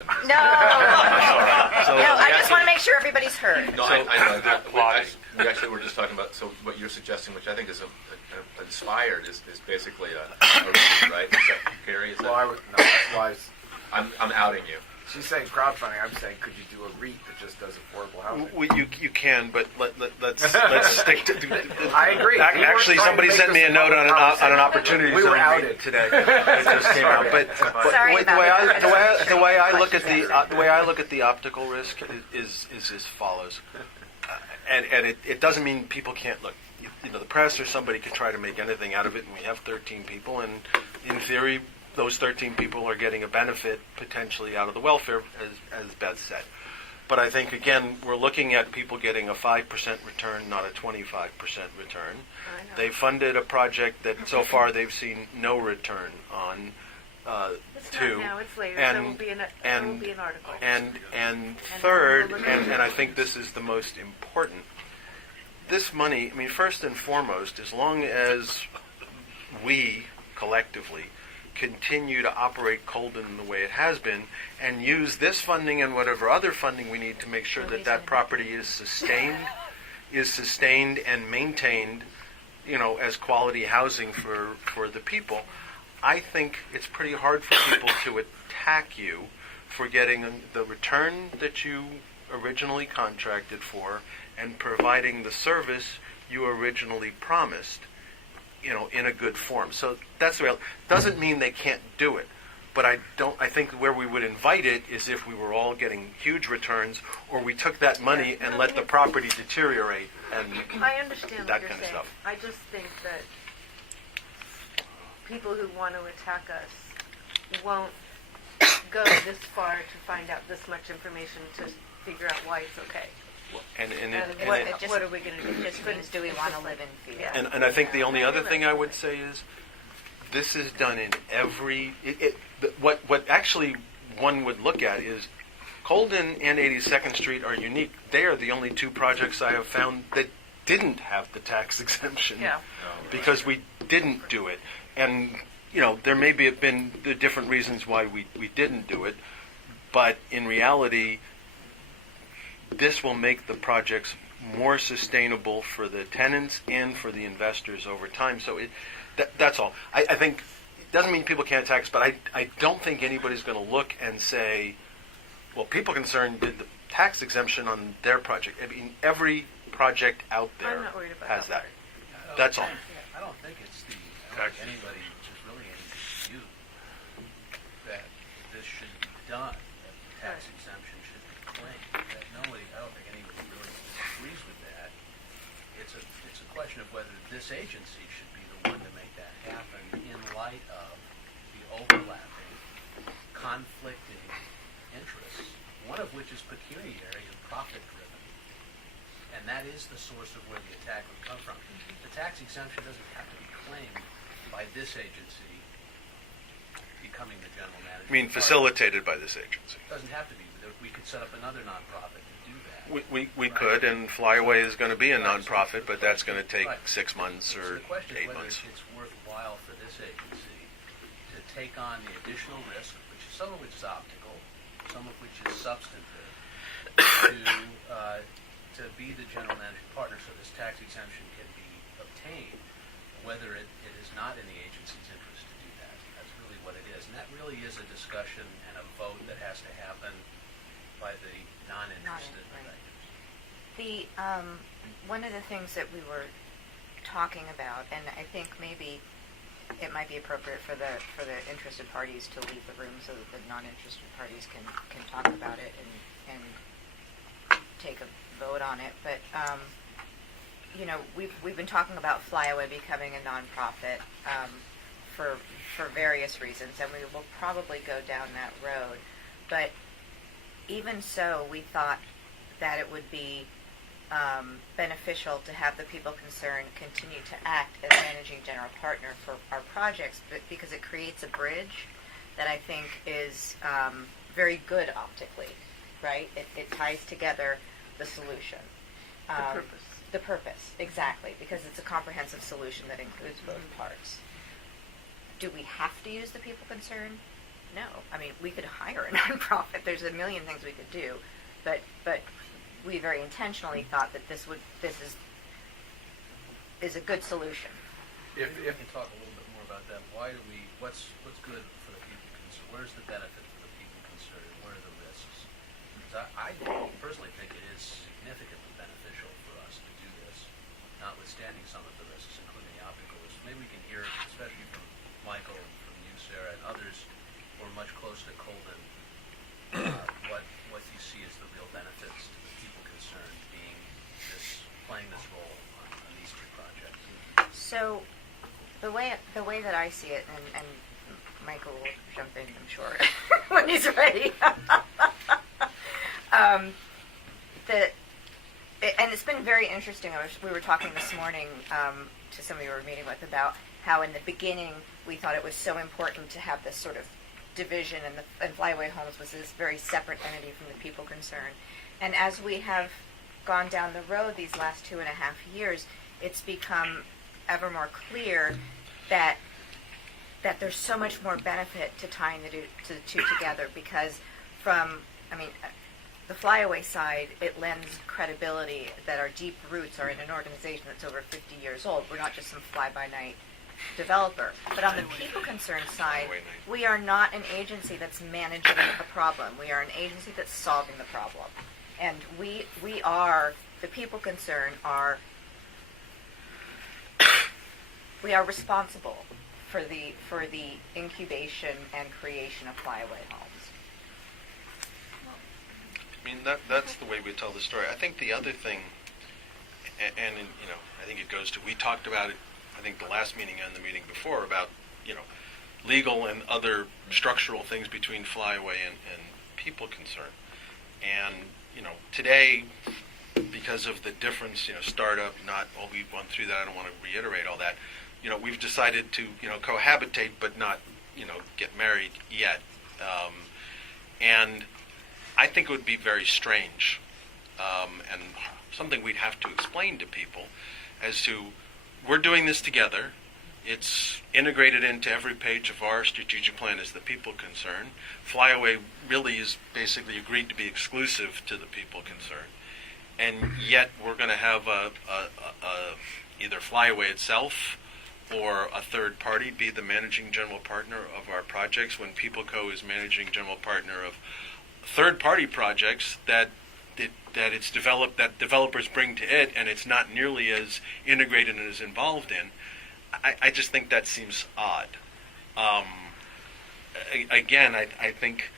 No, I just want to make sure everybody's heard. No, I know. We actually were just talking about, so what you're suggesting, which I think is inspired, is basically a REIT, right? Is that, Gary, is that? I'm outing you. She's saying crowdfunding. I'm saying, could you do a REIT that just does affordable housing? Well, you can, but let's stick to. I agree. Actually, somebody sent me a note on an opportunity. We were outed today. It just came out. But Sorry the way I look at Question. the way I look at the optical risk is as follows, and it doesn't mean people can't look. You know, the press or somebody can try to make anything out of it, and we have 13 people, and in theory, those 13 people are getting a benefit potentially out of the welfare, as Beth said. But I think, again, we're looking at people getting a 5% return, not a 25% return. They funded a project that so far they've seen no return on. It's to. not now, it's later. And, there will be an article. And third, and I think this is the most important, this money, I mean, first and foremost, as long as we collectively continue to operate Colden the way it has been and use this funding and whatever other funding we need to make sure that property is sustained and maintained, you know, as quality housing for the people. I think it's pretty hard for people to attack you for getting the return that you originally contracted for and providing the service you originally promised, you know, in a good form. So that's the way. Doesn't mean they can't do it, but I think where we would invite it is if we were all getting huge returns, or we took that money and let the property deteriorate and I understand that what you're kind of saying. stuff. I just think that people who want to attack us won't go this far to find out this much information to figure out why it's okay. And What are we going to do? Just means, do we want to live in fear? Yeah. And I think the only other thing I would say is this is done in every. What actually one would look at is Colden and 82nd Street are unique. They are the only two projects I have found that didn't have the tax exemption because we didn't do it. And you know, there may have been the different reasons why we didn't do it, but in reality, this will make the projects more sustainable for the tenants and for the investors over time. So that's all. I think it doesn't mean people can't tax, but I don't think anybody's going to look and say, well, People Concerned did the tax exemption on their project. I mean, every project out there I'm not worried about has that. part. That's all. I don't think it's I don't think anybody, there's really any dispute that this should be done, that the tax exemption should be claimed. That nobody, I don't think anybody really disagrees with that. It's a question of whether this agency should be the one to make that happen in light of the overlapping, conflicting interests, one of which is pecuniary and profit-driven. And that is the source of where the attack would come from. The tax exemption doesn't have to be claimed by this agency becoming the general manager. I mean, facilitated by this agency. It doesn't have to be. We could set up another nonprofit to do that. We could, and Flyaway is going to be a nonprofit, but that's going to take 6 months So or the question 8 is whether months. it's worthwhile for this agency to take on the additional risk, some of which is optical, some of which is substantive, to be the general managing partner so this tax exemption can be obtained, whether it is not in the agency's interest to do that. That's really what it is. And that really is a discussion and a vote that has to happen by the non-interested investors. One of the things that we were talking about, and I think maybe it might be appropriate for the interested parties to leave the room so that the non-interested parties can talk about it and take a vote on it. But you know, we've been talking about Flyaway becoming a nonprofit for various reasons, and we will probably go down that road. But even so, we thought that it would be beneficial to have the People Concerned continue to act as managing general partner for our projects, because it creates a bridge that I think is very good optically, right? It ties together the solution. The purpose, exactly, because it's a comprehensive solution that includes both parts. Do we have to use the People Concerned? No. I mean, we could hire a nonprofit. There's a million things we could do, but we very intentionally thought that this is a good solution. If Maybe we can talk a little bit more about that. What's good for the people concerned? Where's the benefit for the people concerned? Where are the risks? Because I personally think it is significantly beneficial for us to do this, notwithstanding some of the risks, including the optical risks. Maybe we can hear, especially from Michael and from you, Sarah, and others who are much closer to Colden, what you see as the real benefits to the people concerned playing this role on these two projects. So, the way that I see it, and Michael will jump in, I'm sure, when he's ready. And it's been very interesting. We were talking this morning to somebody we were meeting with about how in the beginning we thought it was so important to have this sort of division, and Flyaway Homes was this very separate entity from the people concerned. And as we have gone down the road these last 2.5 years, it's become ever more clear that there's so much more benefit to tying the two together, because the Flyaway side, it lends credibility that our deep roots are in an organization that's over 50 years old. We're not just some fly-by-night developer. But on the people concerned side, we are not an agency that's managing a problem. We are an agency that's solving the problem. And we are, the people concerned are, we are responsible for the incubation and creation of Flyaway Homes. I mean, that's the way we tell the story. I think the other thing, and I think it goes to, we talked about it, I think the last meeting and the meeting before, about, legal and other structural things between Flyaway and people concern. And, today, because of the difference, startup, not, well, we went through that, I don't want to reiterate all that, we've decided to, cohabitate but not, get married yet. And I think it would be very strange, and something we'd have to explain to people as to, we're doing this together. It's integrated into every page of our strategic plan as the people concerned. Flyaway really is basically agreed to be exclusive to the people concerned. And yet we're going to have either Flyaway itself or a third party be the managing general partner of our projects, when PeopleCo is managing general partner of third-party projects that it's developed, that developers bring to it, and it's not nearly as integrated and as involved in. I just think that seems odd. Again, I think,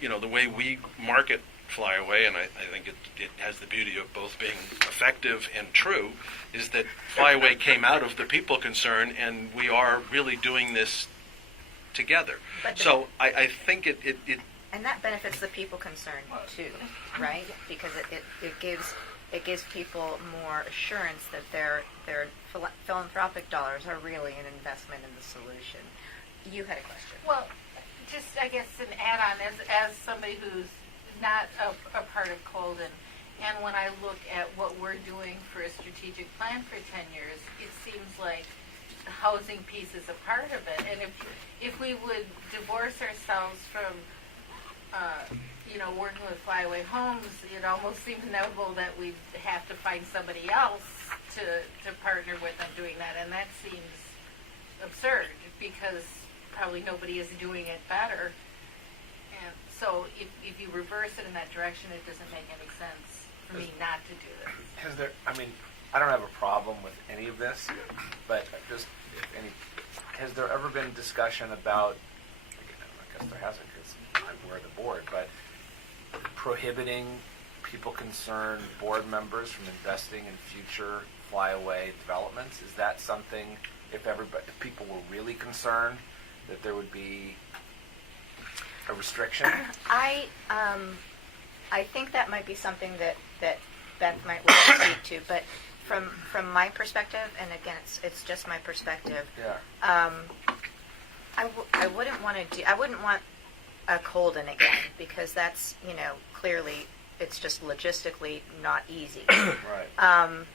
the way we market Flyaway, and I think it has the beauty of both being effective and true, is that Flyaway came out of the people concern, and we are really doing this together. So I think it and that benefits the people concerned too, right? Because it gives people more assurance that their philanthropic dollars are really an investment in the solution. You had a question. Well, just I guess an add-on as somebody who's not a part of Colden, and when I look at what we're doing for a strategic plan for 10 years, it seems like the housing piece is a part of it. And if we would divorce ourselves from working with Flyaway Homes, it almost seems inevitable that we'd have to find somebody else to partner with on doing that, and that seems absurd because probably nobody is doing it better. And so if you reverse it in that direction, it doesn't make any sense for me not to do this. I don't have a problem with any of this, but has there ever been discussion about, I guess there hasn't because we're the board, but prohibiting people concerned board members from investing in future Flyaway developments? Is that something, if people were really concerned, that there would be a restriction? I think that might be something that Beth might want to speak to, but from my perspective, and again, it's just my perspective. Yeah. I wouldn't want a Colden again, because that's clearly it's just logistically not easy. Right.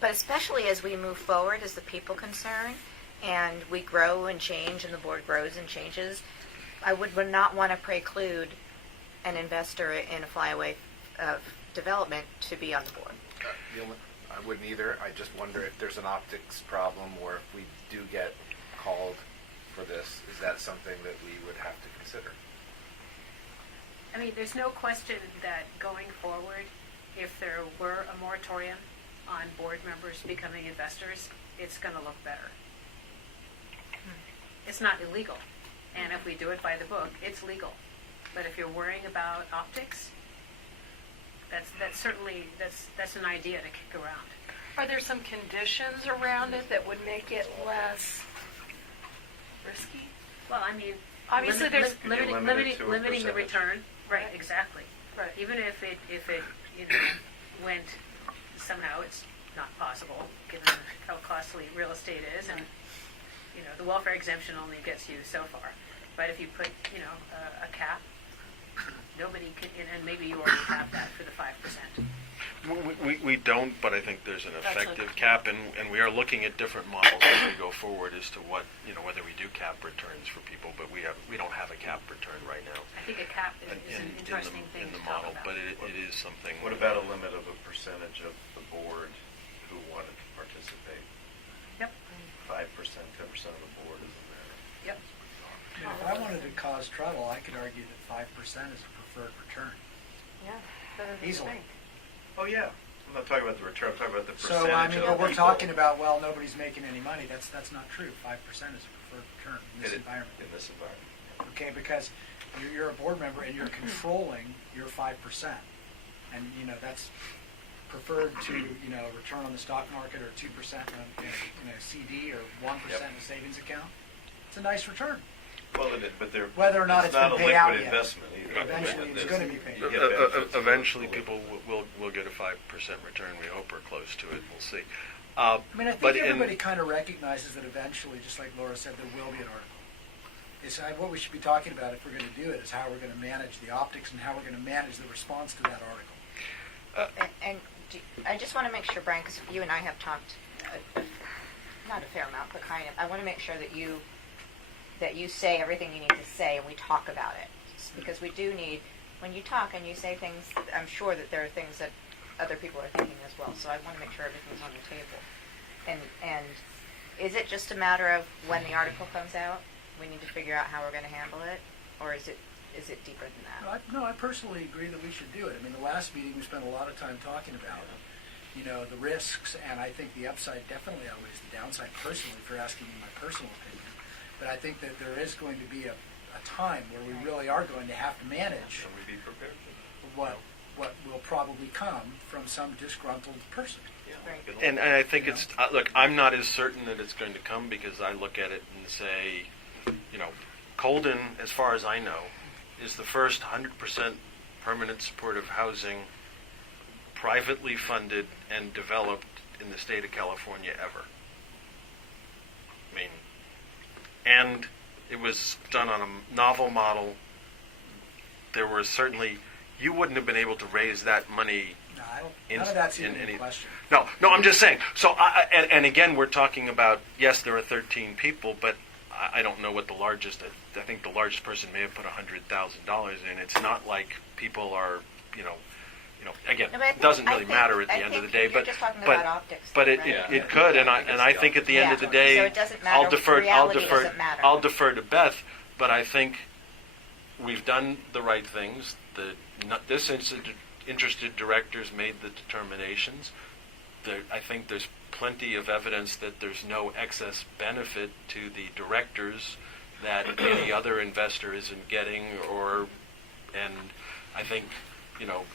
But especially as we move forward as the people concern, and we grow and change, and the board grows and changes, I would not want to preclude an investor in a flyaway development to be on the board. I wouldn't either. I just wonder if there's an optics problem, or if we do get called for this, is that something that we would have to consider? I mean, there's no question that going forward, if there were a moratorium on board members becoming investors, it's going to look better. It's not illegal, and if we do it by the book, it's legal. But if you're worrying about optics, that's certainly that's an idea to kick around. Are there some conditions around it that would make it less risky? Well, I mean, Obviously, there's limiting the return. Right, Right. exactly. Right. Even if it went somehow, it's not possible given how costly real estate is, and the welfare exemption only gets you so far. But if you put a cap, nobody can, and maybe you already have that for the 5%. We don't, but I think there's an effective cap, and we are looking at different models as we go forward as to what, whether we do cap returns for people, but we don't have a cap return right now I think a cap is an interesting thing in the to talk model, about. but it is something. What about a limit of a percentage of the board who wanted to participate? Yep. 5%, 10% of the board doesn't matter. Yep. If I wanted to cause trouble, I could argue that 5% is a preferred return. Yeah, better than Easily. you think. Oh, yeah. I'm not talking about the return, I'm talking about the So, percentage of but we're people talking about, well, nobody's making any money. That's not true. 5% is a preferred return in this environment. in this environment. Okay, because you're a board member and you're controlling your 5%. And, that's preferred to, return on the stock market, or 2% in a CD, or 1% in a savings account. It's a nice return. Well, but they're, Whether or not it's it's not a been paid out liquid yet. investment either. Eventually, it's going to be paid. You get benefits. Eventually, people will get a 5% return. We hope we're close to it. We'll see. I mean, I But think in- everybody kind of recognizes that eventually, just like Laura said, there will be an article. What we should be talking about, if we're going to do it, is how we're going to manage the optics and how we're going to manage the response to that article. I just want to make sure, Brian, because you and I have talked, not a fair amount, but kind of. I want to make sure that you say everything you need to say, and we talk about it, because we do need. When you talk and you say things, I'm sure that there are things that other people are thinking as well. So I want to make sure everything's on the table. And is it just a matter of when the article comes out, we need to figure out how we're going to handle it, or is it deeper than that? No, I personally agree that we should do it. I mean, the last meeting we spent a lot of time talking about, the risks, and I think the upside definitely outweighs the downside personally, for asking me my personal opinion. But I think that there is going to be a time where we really are going to have to manage Can we be prepared for that? what will probably come from some disgruntled person. Right. And I think it's look. I'm not as certain that it's going to come, because I look at it and say, Colden, as far as I know, is the first 100% permanent supportive housing, privately funded and developed in the state of California ever. I mean, and it was done on a novel model. There were certainly, you wouldn't have been able to raise that money. No, none of that's even in any in question. No, I'm just saying. So, and again, we're talking about, yes, there are 13 people, but I don't know what the largest. I think the largest person may have put $100,000 in. It's not like people are, again, No, but I it doesn't think- really I matter think- at the I end of the think day. you're But just talking but about optics, but right? it could, and I think at the end of the day, So it doesn't matter. I'll defer. Reality doesn't matter. I'll defer to Beth. But I think we've done the right things. This interested directors made the determinations. I think there's plenty of evidence that there's no excess benefit to the directors that any other investor isn't getting, and I think,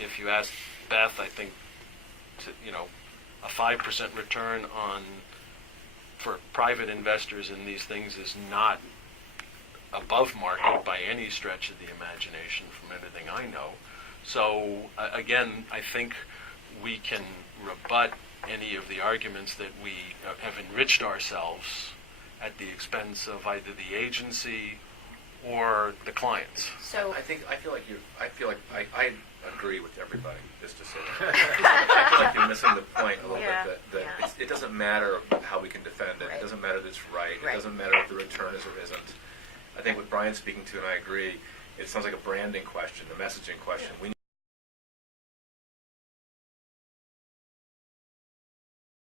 if you ask Beth, I think, a 5% return for private investors in these things is not above market by any stretch of the imagination from anything I know. So again, I think we can rebut any of the arguments that we have enriched ourselves at the expense of either the agency or the clients. So I feel like I agree with everybody, just to say that. I feel like you're missing the point a little Yeah, bit, that yeah. it doesn't matter how we can defend it. Right. It doesn't matter that it's right. Right. It doesn't matter if the return is or isn't. I think what Brian's speaking to, and I agree, it sounds like a branding question, the messaging question. We